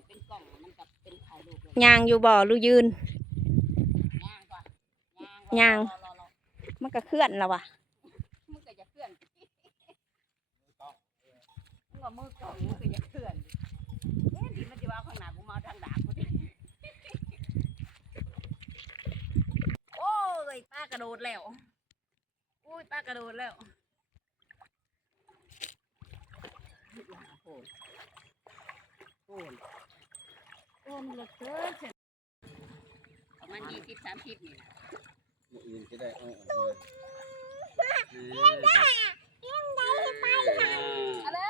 มันเป็นกล่องมันกับเป็นถ่ายรูปเลยยางอยู่บ่หรือยืน ย่างก่อนย่างย่าง รอรอรอมันก็เคลื่อนแล้ววะมึงก็จะเคลื่อนมึงว่ามือกล่องมึงก็จะเคลื่อนเอ๊ะดิมันจะว่าข้างหน้ากูมาเอาทางดาบกูดิโอ้ยป้ากระโดดแล้วอุ้ยป้ากระโดดแล้วโอ้ยโอ้ย โอ้ยมันเหลือเกินประมาณยี่สิบสามสิบนี่นะมื้ออื่นจะได้เอาออกมาอะไร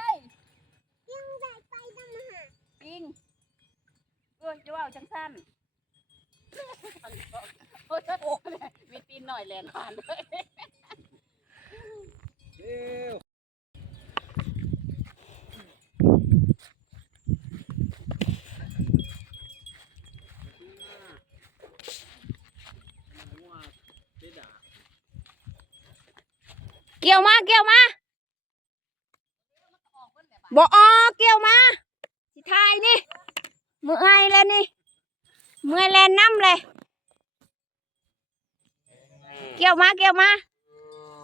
ยังได้ไปทำอาหารจริงเออจะว่าจังสั้นโอ้ยโอ้ยมีตีนหน่อยแลนผ่านเลย กี่ยวมาเกี่ยวมาบออเกี่ยวมาสิทายนี่เมื่อยแล้วนี่เมื่อยแลนน้ำเลยเกี่ยวมาเกี่ยวมา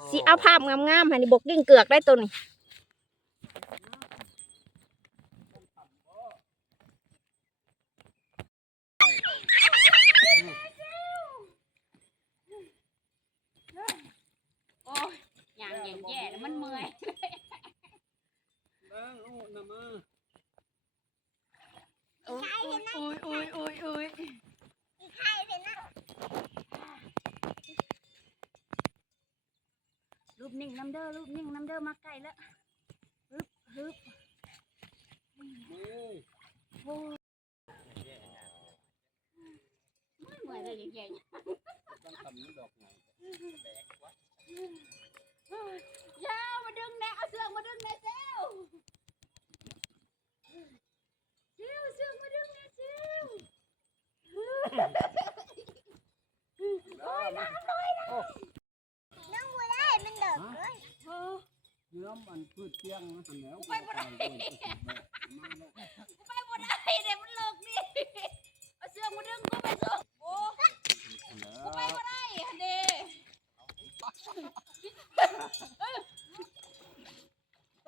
สิเอาภาพงามๆให้นี่บกกิ้งเกือกได้ตัวนี้โอ้ย อย่างแย่ๆแล้วมันเมื่อยบ้างเอาน้ำมาโอ้ยโอ้ยโอ้ยโอ้ยโอ้ยรูปนิ่งน้ำเด้อรูปนิ่งน้ำเด้อมาใกล้แล้วฮึบฮึบมือโอ้ยเมื่อยเลยแย่ๆต้องทำน้ำดอกไงแบกวะ ยาวมาดึงแน่เอาเสื้อมาดึงแน่เซลเซลเสื้อมาดึงแน่เซลเยื่อมอันพืชเตียงนะหันแล้วไปบ่ได้มาแล้วกูไปบ่ได้เดี๋ยวมันเลิกนี่เอาเสื้อมาดึงกูไปส่งโอ้กูไปบ่ได้ฮันเดอุ้ย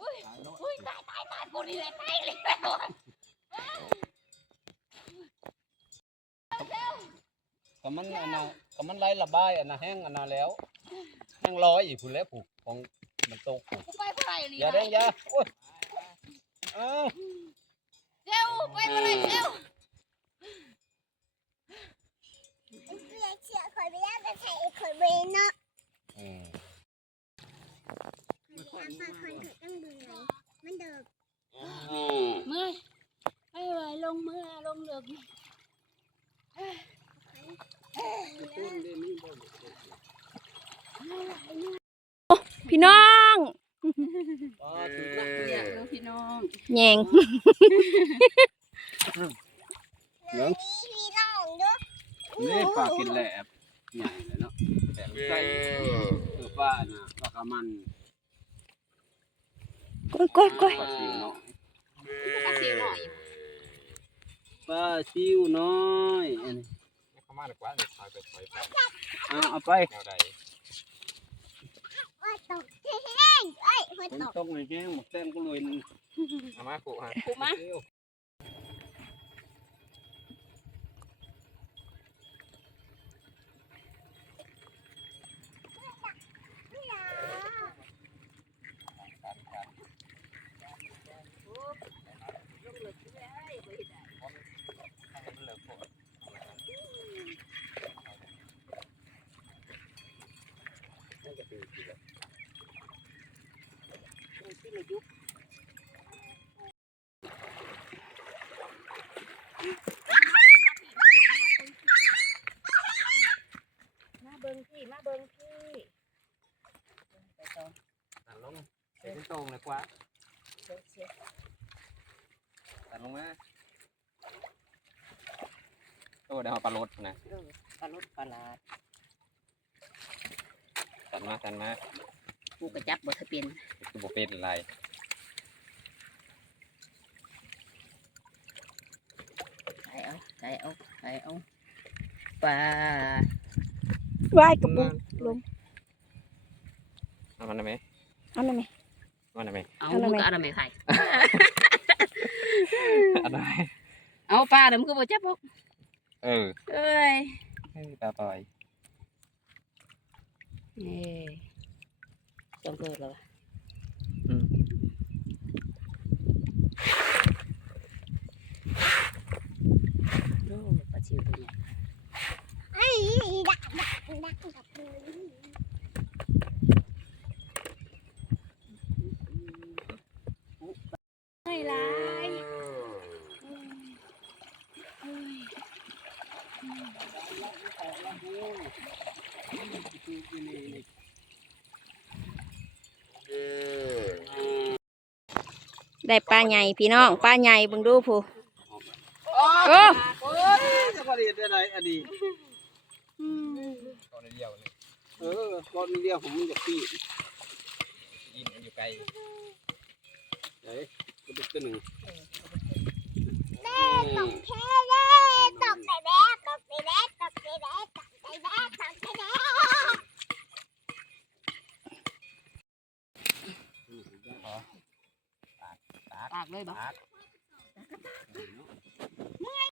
อุ้ยตายตายตายกูนี่แหละตายเลยแล้วก็มันอันน่ะก็มันไล่ระบายอันน่ะแห้งอันน่ะแล้วแห้งร้อยอีกพุ่นแล้วผูกของมันตกผูกกูไปบ่ได้เลยอย่าแดงอยาโอ้ยเอ้าเซลไปบ่ได้เซล อืม เมื่อยไม่ไหวล งเมื่อยลงเลิกพี่น้องอ๋อถือนะอยากรู้พี่น้องแยงเหลืองนี่ปลากินแหลบใหญ่เลยเนาะแหลบใส่เออป้าน่ะปลากระมันก้อยก้อยก้อยปลาซิวเนาะกระสีหน่อย ปลาซิวน้อยอันนี้เข้ามาดีกว่าเดี๋ยวถอยไปถอยไปเอาเอาไปแนวใดฝนตกเลยแจ้งหมดแต้งก็เลย เอามาผูกฮะถูกไหมเร็ว ที่ละยุคมาเบิ้งพี่มาเบิ้งพี่ไปต่อ ตัดลง เป็นตรงเลยกว่าเบิ้งเสียตัดลงมาโอ้เดี๋ยวเอาปลาลดนะเออปลาลดปลาลาดตัดมาตัดมากูกระจับบ่ทะเป็นคือบ่เป็นอะไรเอาใส่เอาปลาว่ายกระปุกลงเอามันได้ไหมเอาหน่อยไหม เอามันได้ไหมเอาเอาหน่มึอย ง ไหม ก็เอาหน่อยไหมไข่ เอาได้ไหม เอาปลาเดี๋ยวมึงก็บ่จับบ่ เออ เอ้ย เฮ้ยปลาปล่อย เอ้ยต้องเกิดแล้ววะ อืม โอ้ปลาชิวตัวเนี้ย ไม่ลายได้ปลาใหญ่พี่น้องปลาใหญ่เบิ่งดูผู้โอ้โอ้ยจะพอดีได้ไรอดีตอนเดียวเลยเออก้อนเดียวผมมันจะปีอินอยู่ไกลเฮ้ ยก็เป็นตัวหนึ่งตกแค่เด้ตกไปแด้ตกไปแด้ตกไปแด้ตกไปแด้ตกไปแด้ปากเลยบ่ปาก